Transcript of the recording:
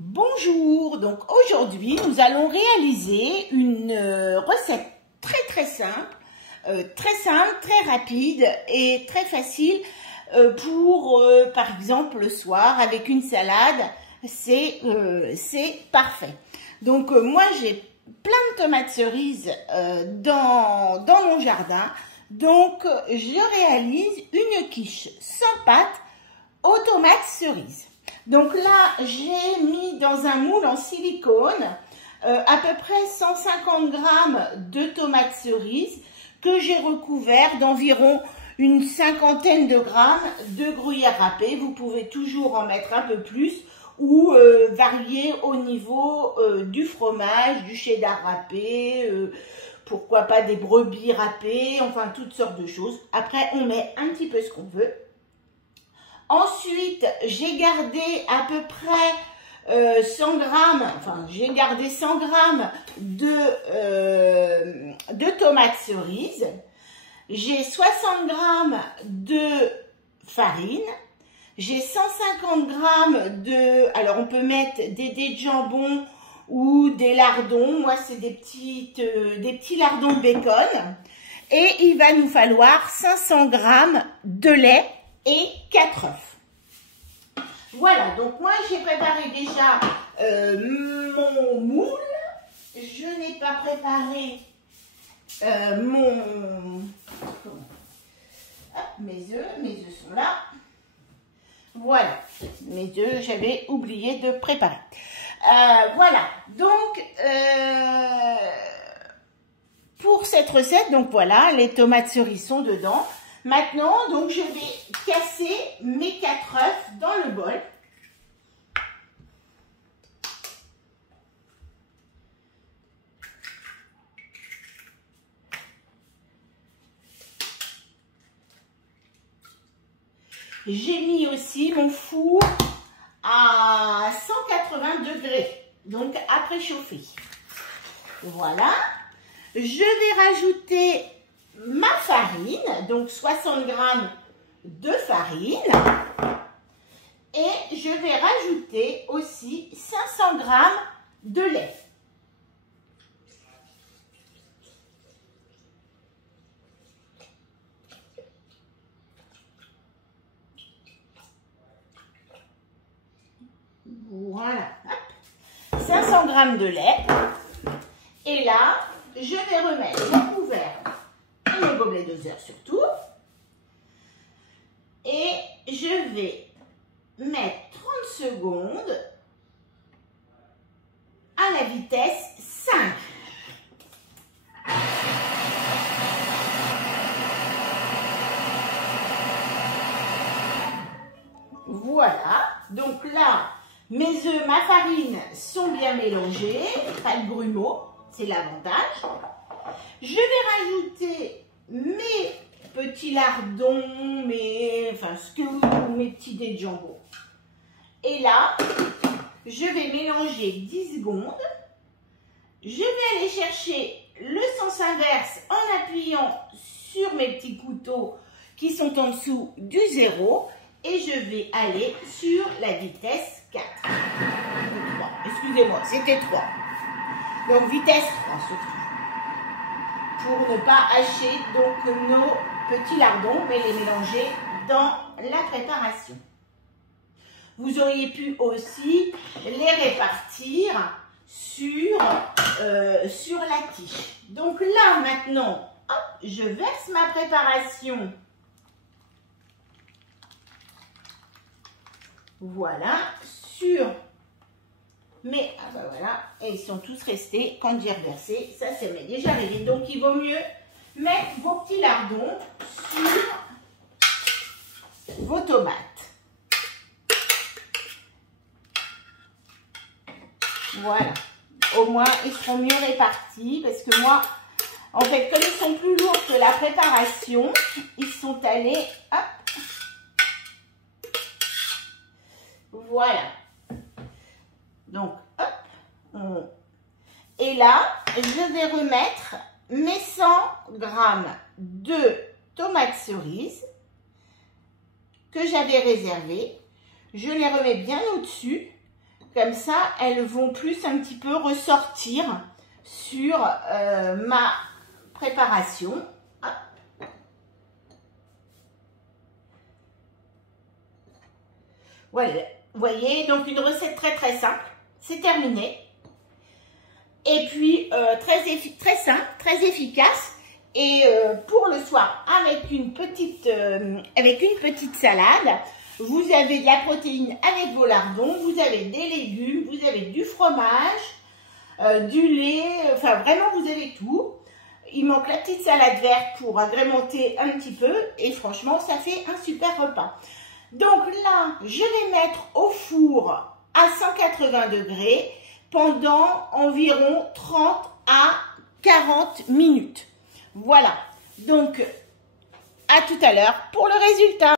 Bonjour, donc aujourd'hui nous allons réaliser une recette très simple, très rapide et très facile pour par exemple le soir avec une salade, c'est parfait. Donc moi j'ai plein de tomates cerises dans mon jardin, donc je réalise une quiche sans pâte aux tomates cerises. Donc là, j'ai mis dans un moule en silicone à peu près 150 grammes de tomates cerises que j'ai recouvert d'environ une cinquantaine de grammes de gruyère râpée. Vous pouvez toujours en mettre un peu plus ou varier au niveau du fromage, du cheddar râpé, pourquoi pas des brebis râpées, enfin toutes sortes de choses. Après, on met un petit peu ce qu'on veut. Ensuite, j'ai gardé à peu près 100 grammes, enfin j'ai gardé 100 grammes de tomates cerises. J'ai 60 grammes de farine. J'ai 150 grammes de, alors on peut mettre des dés de jambon ou des lardons. Moi, c'est des petits lardons de bacon. Et il va nous falloir 500 grammes de lait et 4 œufs. Voilà, donc moi j'ai préparé déjà mon moule. Je n'ai pas préparé mes œufs sont là. Voilà, mes œufs, j'avais oublié de préparer. Voilà, donc pour cette recette, donc voilà, les tomates cerises sont dedans. Maintenant, donc je vais casser mes 4 œufs dans le bol. J'ai mis aussi mon four à 180 degrés, donc à préchauffer. Voilà. Je vais rajouter ma farine, donc 60 grammes de farine. Et je vais rajouter aussi 500 grammes de lait. Voilà, 500 grammes de lait. Et là, je vais remettre mon couvert et mon gobelet doseur surtout. Et je vais mettre 30 secondes à la vitesse 5. Voilà, donc là, mes œufs, ma farine sont bien mélangés, pas de grumeaux, c'est l'avantage. Je vais rajouter mes petits lardons, mes petits dés de jambon. Et là, je vais mélanger 10 secondes. Je vais aller chercher le sens inverse en appuyant sur mes petits couteaux qui sont en dessous du 0. Et je vais aller sur la vitesse 4. 3. Excusez-moi, c'était 3. Donc vitesse 3 surtout. Pour ne pas hacher donc nos petits lardons, mais les mélanger dans la préparation. Vous auriez pu aussi les répartir sur la quiche. Donc là maintenant, hop, je verse ma préparation. Voilà, sur mes... Ah ben voilà, et ils sont tous restés quand j'ai reversé. Ça, ça m'est déjà arrivé. Donc, il vaut mieux mettre vos petits lardons sur vos tomates. Voilà. Au moins, ils seront mieux répartis parce que moi, en fait, comme ils sont plus lourds que la préparation, ils sont allés... Hop, voilà. Donc, hop. Et là, je vais remettre mes 100 grammes de tomates cerises que j'avais réservées. Je les remets bien au-dessus Comme ça, elles vont plus un petit peu ressortir sur ma préparation. Hop. Voilà, vous voyez, donc une recette très simple. C'est terminé. Et puis, très simple, très efficace. Et pour le soir, avec une petite salade, vous avez de la protéine avec vos lardons, vous avez des légumes, vous avez du fromage, du lait, enfin vraiment vous avez tout. Il manque la petite salade verte pour agrémenter un petit peu et franchement ça fait un super repas. Donc là, je vais mettre au four à 180 degrés pendant environ 30 à 40 minutes. Voilà, donc à tout à l'heure pour le résultat.